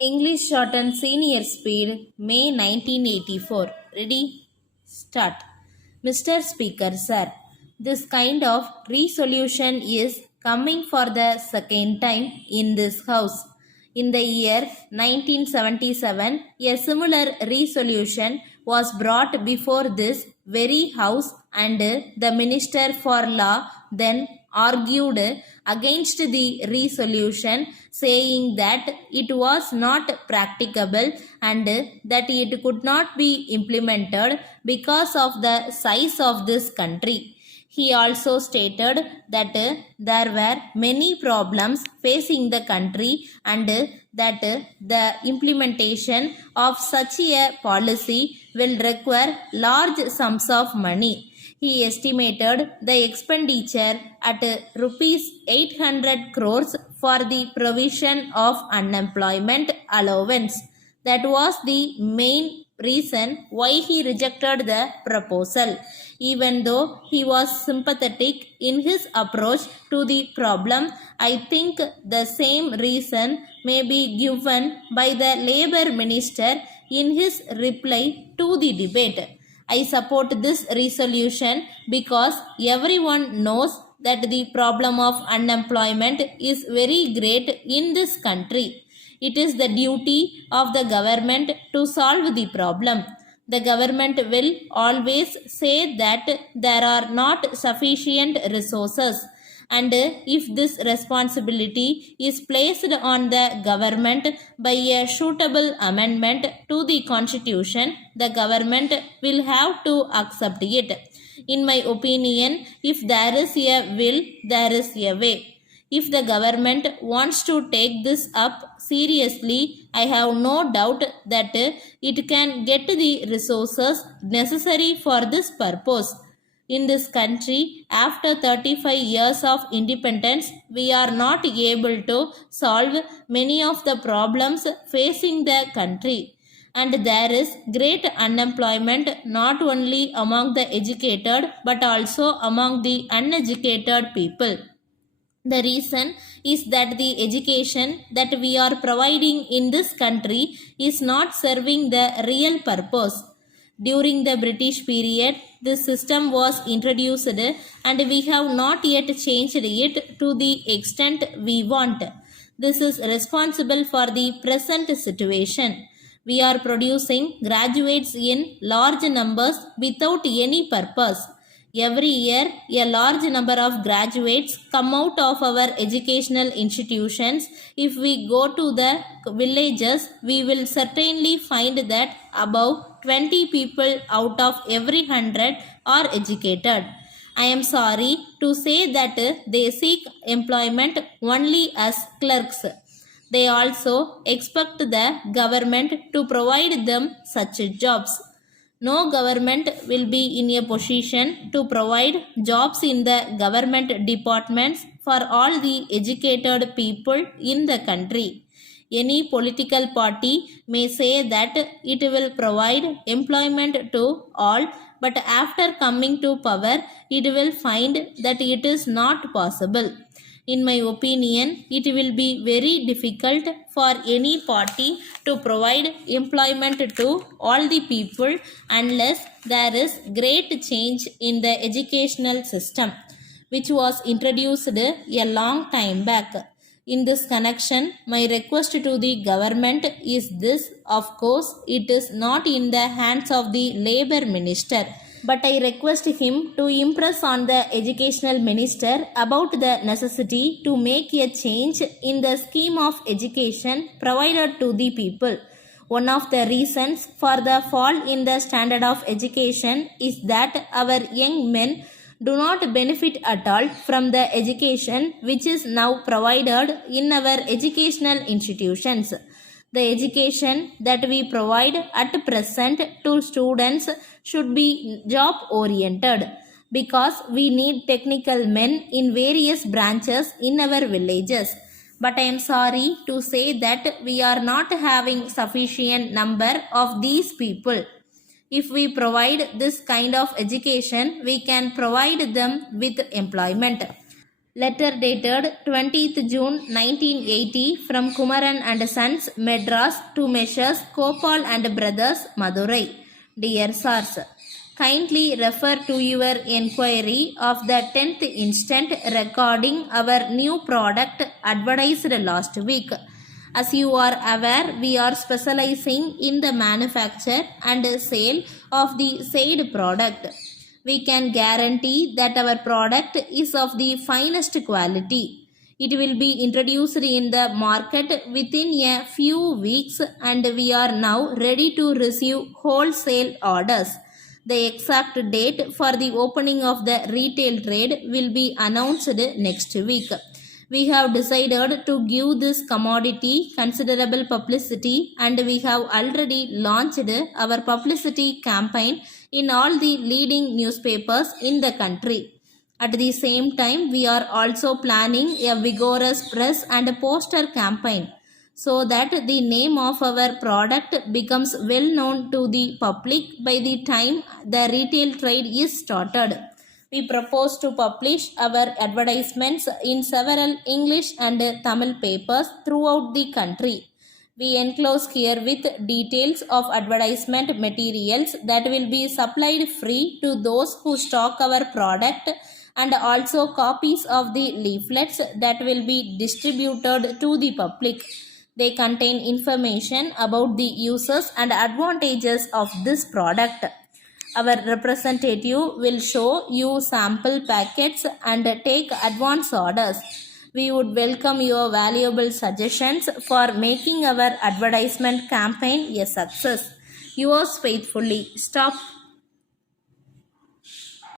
English Shorthand Senior Speed, May 1984. Ready? Start. Mr. Speaker, sir, this kind of resolution is coming for the second time in this House. In the year 1977, a similar resolution was brought before this very House, and the Minister for Law then argued against the resolution, saying that it was not practicable and that it could not be implemented because of the size of this country. He also stated that there were many problems facing the country and that the implementation of such a policy will require large sums of money. He estimated the expenditure at rupees 800 crores for the provision of unemployment allowance. That was the main reason why he rejected the proposal. Even though he was sympathetic in his approach to the problem, I think the same reason may be given by the Labour Minister in his reply to the debate. I support this resolution because everyone knows that the problem of unemployment is very great in this country. It is the duty of the government to solve the problem. The government will always say that there are not sufficient resources, and if this responsibility is placed on the government by a suitable amendment to the constitution, the government will have to accept it. In my opinion, if there is a will, there is a way. If the government wants to take this up seriously, I have no doubt that it can get the resources necessary for this purpose. In this country, after 35 years of independence, we are not able to solve many of the problems facing the country. And there is great unemployment not only among the educated but also among the uneducated people. The reason is that the education that we are providing in this country is not serving the real purpose. During the British period, this system was introduced and we have not yet changed it to the extent we want. This is responsible for the present situation. We are producing graduates in large numbers without any purpose. Every year, a large number of graduates come out of our educational institutions. If we go to the villages, we will certainly find that above 20 people out of every 100 are educated. I am sorry to say that they seek employment only as clerks. They also expect the government to provide them such jobs. No government will be in a position to provide jobs in the government departments for all the educated people in the country. Any political party may say that it will provide employment to all, but after coming to power, it will find that it is not possible. In my opinion, it will be very difficult for any party to provide employment to all the people unless there is great change in the educational system, which was introduced a long time back. In this connection, my request to the government is this. Of course, it is not in the hands of the Labour Minister, but I request him to impress on the educational minister about the necessity to make a change in the scheme of education provided to the people. One of the reasons for the fall in the standard of education is that our young men do not benefit at all from the education which is now provided in our educational institutions. The education that we provide at present to students should be job oriented because we need technical men in various branches in our villages. But I am sorry to say that we are not having sufficient number of these people. If we provide this kind of education, we can provide them with employment. Letter dated 20th June 1980 from Kumaran and Sons, Madras to Messrs. Kopal and Brothers, Madurai. Dear Sirs, kindly refer to your inquiry of the 10th instant regarding our new product advertised last week. As you are aware, we are specializing in the manufacture and sale of the said product. We can guarantee that our product is of the finest quality. It will be introduced in the market within a few weeks and we are now ready to receive wholesale orders. The exact date for the opening of the retail trade will be announced next week. We have decided to give this commodity considerable publicity and we have already launched our publicity campaign in all the leading newspapers in the country. At the same time, we are also planning a vigorous press and poster campaign so that the name of our product becomes well known to the public by the time the retail trade is started. We propose to publish our advertisements in several English and Tamil papers throughout the country. We enclose here with details of advertisement materials that will be supplied free to those who stock our product and also copies of the leaflets that will be distributed to the public. They contain information about the uses and advantages of this product. Our representative will show you sample packets and take advance orders. We would welcome your valuable suggestions for making our advertisement campaign a success. Yours faithfully. Stop.